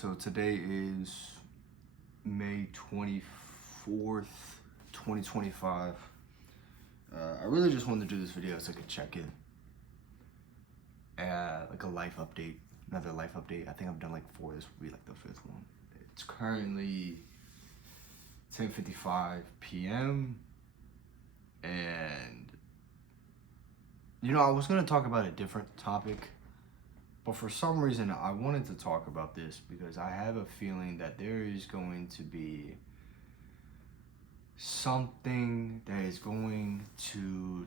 So today is May 24th, 2025. I really just wanted to do this video so I could check in. Like a life update, another life update. I think I've done like 4. This will be like the 5th one. It's currently 10:55 p.m. And I was gonna talk about a different topic, but for some reason I wanted to talk about this because I have a feeling that there is going to be something that is going to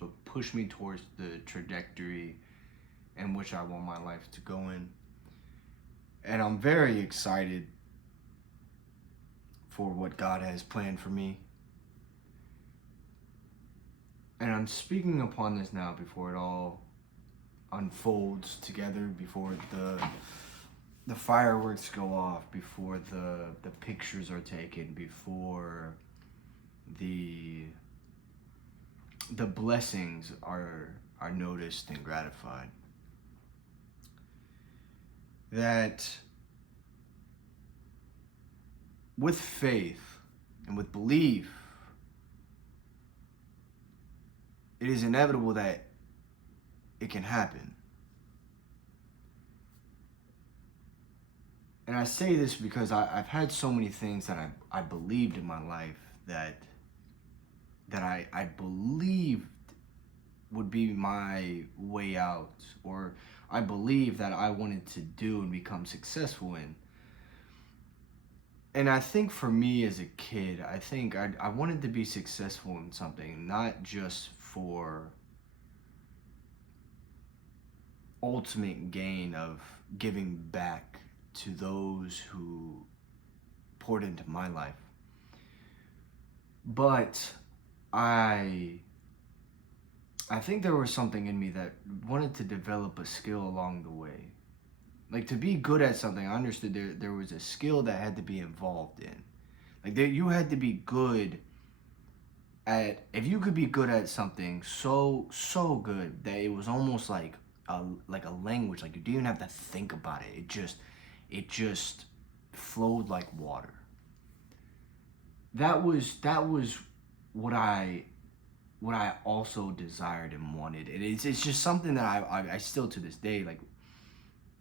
but push me towards the trajectory in which I want my life to go in. And I'm very excited for what God has planned for me. And I'm speaking upon this now before it all unfolds together, before the fireworks go off, before the pictures are taken, before the blessings are noticed and gratified. That with faith and with belief, it is inevitable that it can happen. And I say this because I've had so many things that I believed in my life that I believed would be my way out, or I believed that I wanted to do and become successful in. And I think for me as a kid, I think I wanted to be successful in something, not just for ultimate gain of giving back to those who poured into my life. But I think there was something in me that wanted to develop a skill along the way. Like, to be good at something, I understood there was a skill that had to be involved in. Like, you had to be good at, if you could be good at something so good that it was almost like a language, like you didn't even have to think about it. It just flowed like water. That was what I also desired and wanted. And it's just something that I still to this day like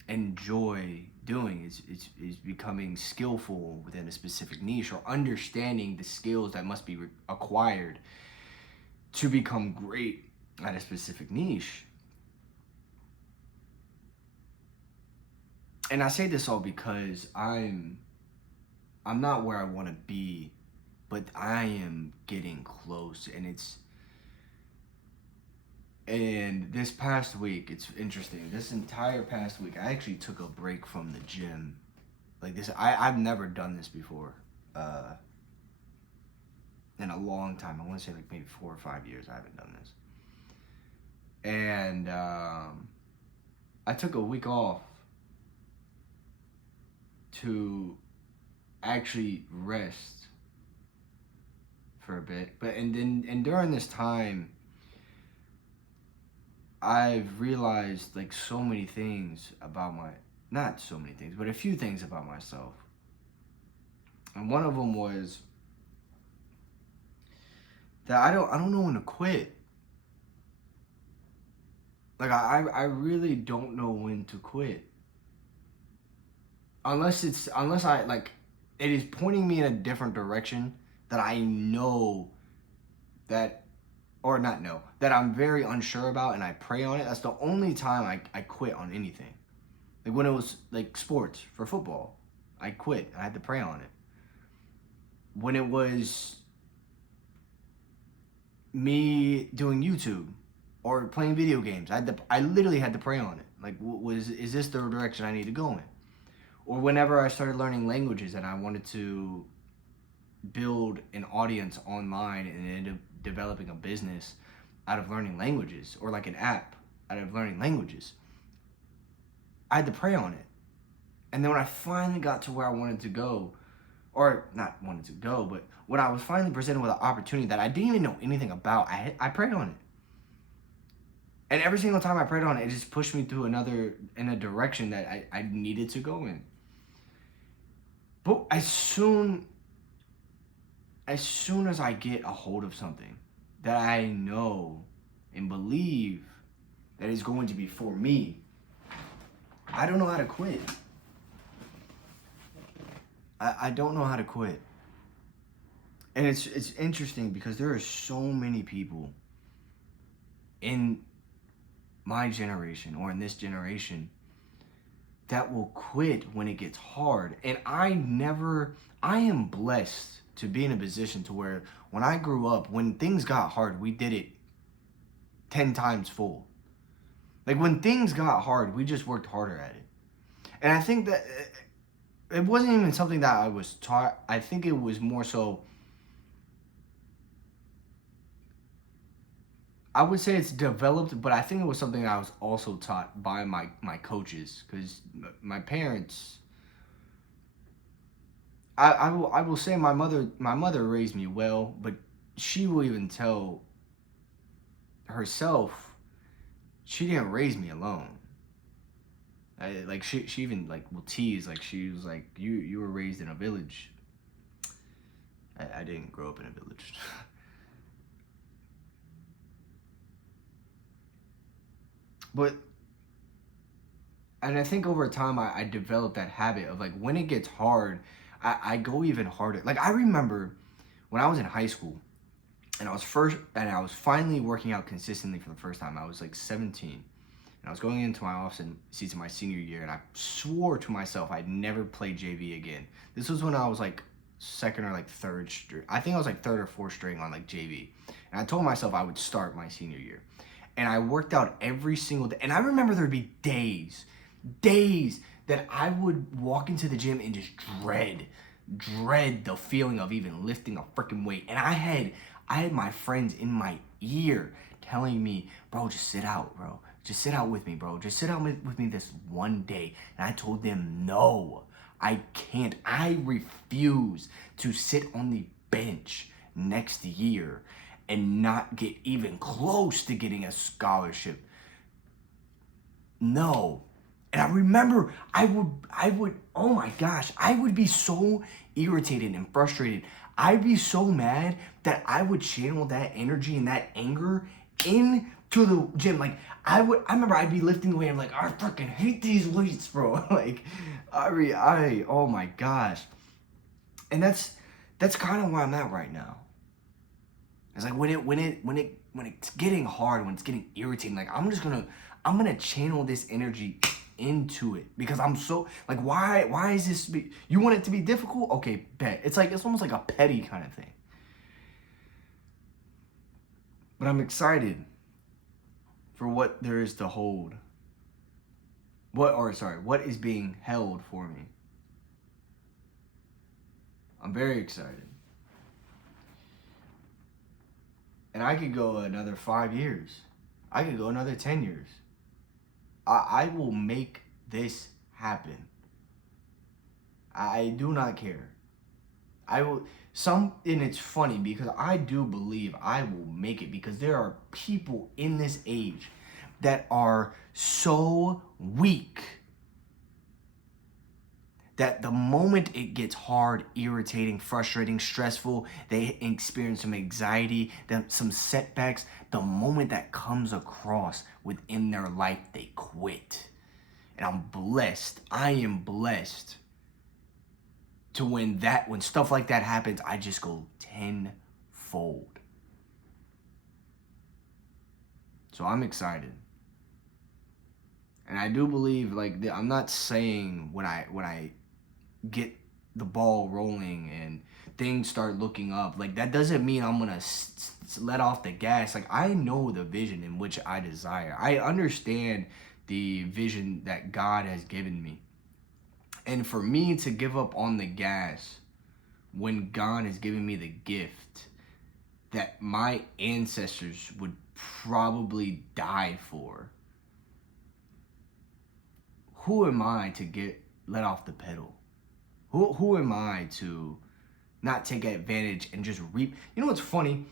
enjoy doing, is becoming skillful within a specific niche, or understanding the skills that must be acquired to become great at a specific niche. And I say this all because I'm not where I want to be, but I am getting close. And this past week, it's interesting. This entire past week, I actually took a break from the gym. Like this, I've never done this before. In a long time. I want to say like maybe 4 or 5 years I haven't done this. And I took a week off to actually rest for a bit. And during this time, I've realized like so many things about not so many things, but a few things about myself. And one of them was that I don't know when to quit. Like I really don't know when to quit. Unless I like, it is pointing me in a different direction that I know that, or not know, that I'm very unsure about, and I pray on it. That's the only time I quit on anything. Like when it was like sports, for football, I quit. I had to pray on it. When it was me doing YouTube or playing video games, I literally had to pray on it. Like, is this the direction I need to go in? Or whenever I started learning languages and I wanted to build an audience online and end up developing a business out of learning languages, or like an app out of learning languages, I had to pray on it. And then when I finally got to where I wanted to go, or not wanted to go, but when I was finally presented with an opportunity that I didn't even know anything about, I prayed on it. And every single time I prayed on it, it just pushed me through in a direction that I needed to go in. But as soon as I get a hold of something that I know and believe that is going to be for me, I don't know how to quit. I don't know how to quit. And it's interesting because there are so many people in my generation or in this generation that will quit when it gets hard. And I am blessed to be in a position to where when I grew up, when things got hard, we did it 10 times full. Like when things got hard, we just worked harder at it. And I think that it wasn't even something that I was taught. I think it was more so, I would say it's developed, but I think it was something I was also taught by my coaches, because my parents, I will say my mother raised me well, but she will even tell herself she didn't raise me alone. Like she even like will tease, like she was like, you were raised in a village. I didn't grow up in a village. But and I think over time I developed that habit of like when it gets hard, I go even harder. Like I remember when I was in high school and I was finally working out consistently for the first time. I was like 17 and I was going into my off season my senior year, and I swore to myself I'd never play JV again. This was when I was like second or like third string. I think I was like third or fourth string on like JV. And I told myself I would start my senior year. And I worked out every single day. And I remember there'd be days that I would walk into the gym and just dread the feeling of even lifting a freaking weight. And I had my friends in my ear telling me, bro, just sit out, bro. Just sit out with me, bro. Just sit out with me this one day. And I told them, no, I can't. I refuse to sit on the bench next year and not get even close to getting a scholarship. No. And I remember oh my gosh, I would be so irritated and frustrated. I'd be so mad that I would channel that energy and that anger into the gym. Like I remember I'd be lifting weight. I'm like, I fucking hate these weights, bro. Like, oh my gosh. And that's kind of where I'm at right now. It's like when it's getting hard, when it's getting irritating, like I'm gonna channel this energy into it because I'm so like, why is this you want it to be difficult? Okay, bet. It's almost like a petty kind of thing. But I'm excited for what there is to hold. What is being held for me. I'm very excited. And I could go another 5 years. I could go another 10 years. I will make this happen. I do not care. And it's funny because I do believe I will make it, because there are people in this age that are so weak that the moment it gets hard, irritating, frustrating, stressful, they experience some anxiety, some setbacks, the moment that comes across within their life, they quit. And I am blessed to when stuff like that happens, I just go tenfold. So I'm excited. And I do believe, like, I'm not saying when I get the ball rolling and things start looking up, like that doesn't mean I'm gonna let off the gas. Like I know the vision in which I desire. I understand the vision that God has given me. And for me to give up on the gas when God has given me the gift that my ancestors would probably die for, who am I to let off the pedal? Who am I to not take advantage and just reap? You know what's funny?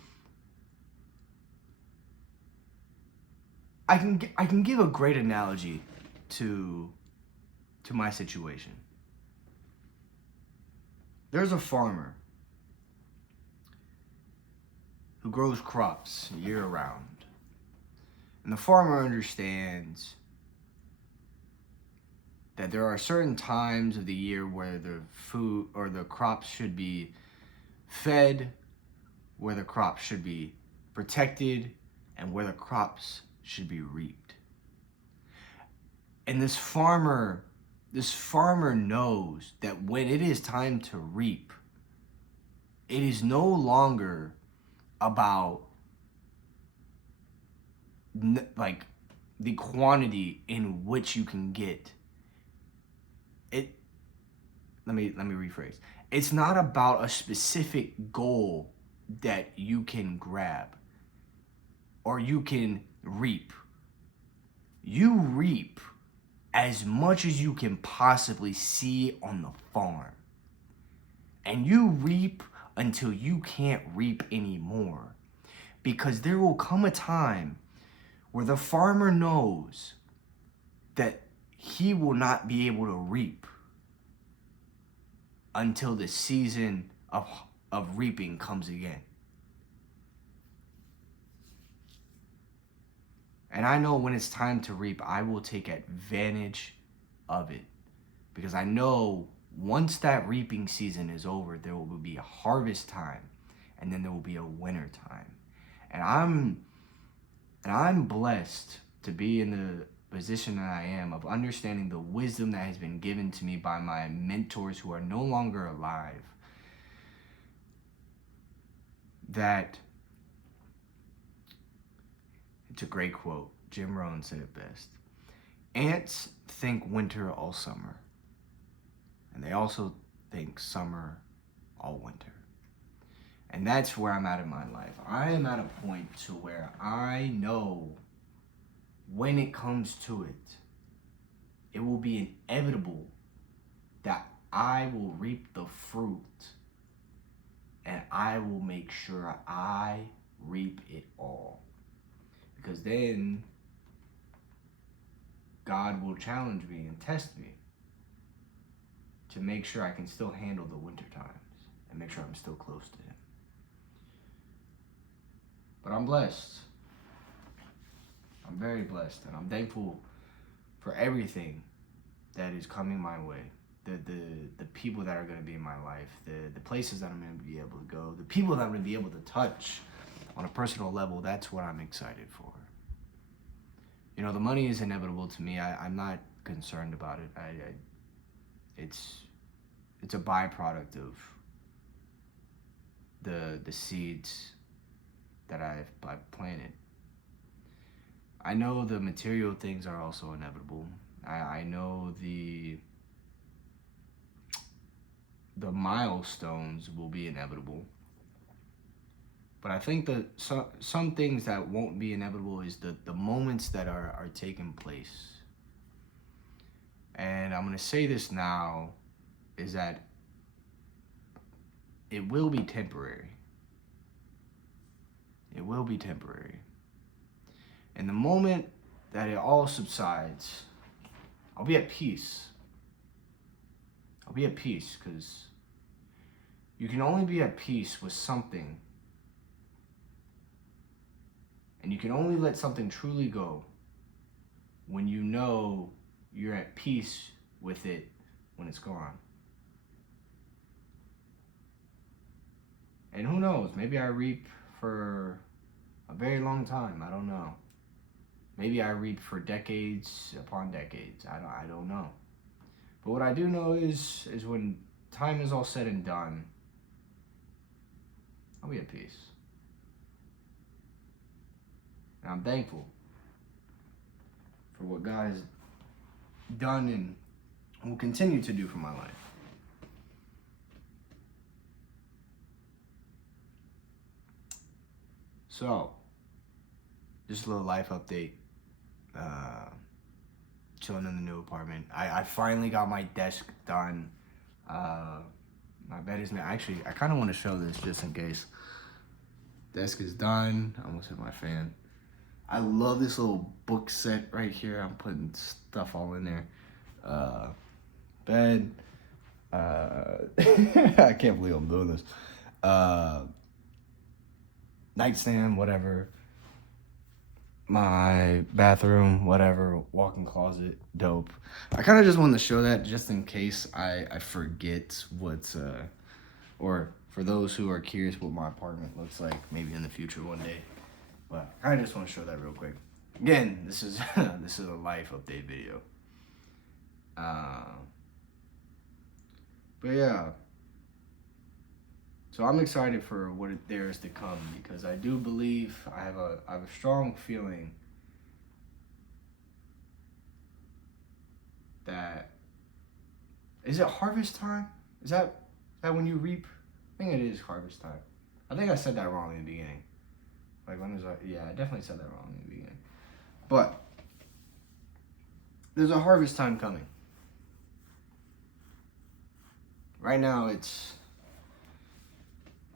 I can give a great analogy to my situation. There's a farmer who grows crops year round. And the farmer understands that there are certain times of the year where the food or the crops should be fed, where the crops should be protected, and where the crops should be reaped. And this farmer knows that when it is time to reap, it is no longer about like the quantity in which you can get it. Let me rephrase. It's not about a specific goal that you can grab or you can reap. You reap as much as you can possibly see on the farm. And you reap until you can't reap anymore. Because there will come a time where the farmer knows that he will not be able to reap until the season of reaping comes again. And I know when it's time to reap, I will take advantage of it. Because I know once that reaping season is over, there will be a harvest time, and then there will be a winter time. And I'm blessed to be in the position that I am of understanding the wisdom that has been given to me by my mentors who are no longer alive. That it's a great quote. Jim Rohn said it best. Ants think winter all summer, and they also think summer all winter. And that's where I'm at in my life. I am at a point to where I know when it comes to it, it will be inevitable that I will reap the fruit, and I will make sure I reap it all. Because then God will challenge me and test me to make sure I can still handle the winter times and make sure I'm still close to Him. But I'm blessed. I'm very blessed, and I'm thankful for everything that is coming my way. The people that are going to be in my life, the places that I'm going to be able to go, the people that I'm going to be able to touch on a personal level. That's what I'm excited for. You know, the money is inevitable to me. I'm not concerned about it. It's a byproduct of the seeds that I've planted. I know the material things are also inevitable. I know the milestones will be inevitable. But I think that some things that won't be inevitable is the moments that are taking place. And I'm going to say this now, is that it will be temporary. It will be temporary. And the moment that it all subsides, I'll be at peace. I'll be at peace, because you can only be at peace with something. And you can only let something truly go when you know you're at peace with it when it's gone. And who knows, maybe I reap for a very long time. I don't know. Maybe I reap for decades upon decades. I don't know. But what I do know is when time is all said and done, I'll be at peace. And I'm thankful for what God has done and will continue to do for my life. So, just a little life update. Chilling in the new apartment. I finally got my desk done. My bed is now, actually, I kind of want to show this just in case. Desk is done. I almost hit my fan. I love this little book set right here. I'm putting stuff all in there. Bed. I can't believe I'm doing this. Nightstand, whatever. My bathroom, whatever. Walk-in closet, dope. I kind of just wanted to show that just in case I forget what's or for those who are curious what my apartment looks like maybe in the future one day. But I just want to show that real quick. Again, this is this is a life update video. But yeah. So I'm excited for what there is to come, because I do believe I have a strong feeling that, is it harvest time? Is that when you reap? I think it is harvest time. I think I said that wrong in the beginning. Like when was I? Yeah, I definitely said that wrong in the beginning. But there's a harvest time coming. Right now it's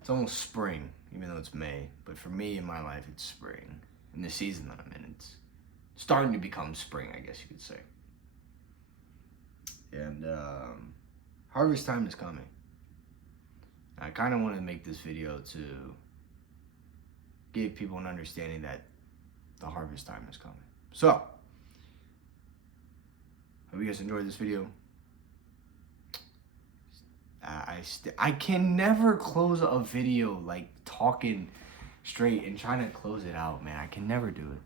almost spring, even though it's May. But for me in my life, it's spring. In the season that I'm in, it's starting to become spring, I guess you could say. And harvest time is coming. I kind of want to make this video to give people an understanding that the harvest time is coming. So, hope you guys enjoyed this video. I can never close a video like talking straight and trying to close it out, man. I can never do it.